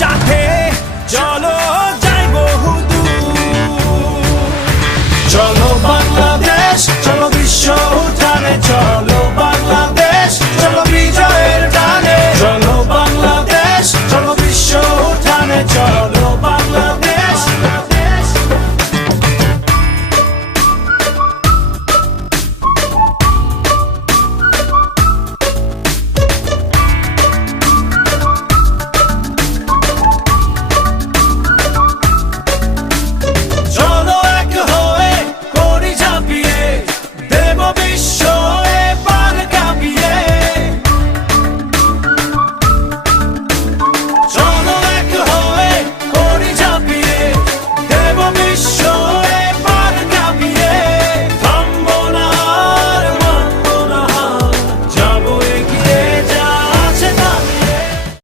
সাথে চলো যাই বহুদূর। চলো বাংলাদেশ, চলো বিশ্ব উঠানে, চলো বাংলাদেশ, চলো বিজয়ের টানে। চলো বাংলাদেশ, চলো বিশ্ব উঠানে, চলো বাংলাদেশ। চলো এক হয়ে করি ঝাঁপিয়ে, দেব বিশ্ব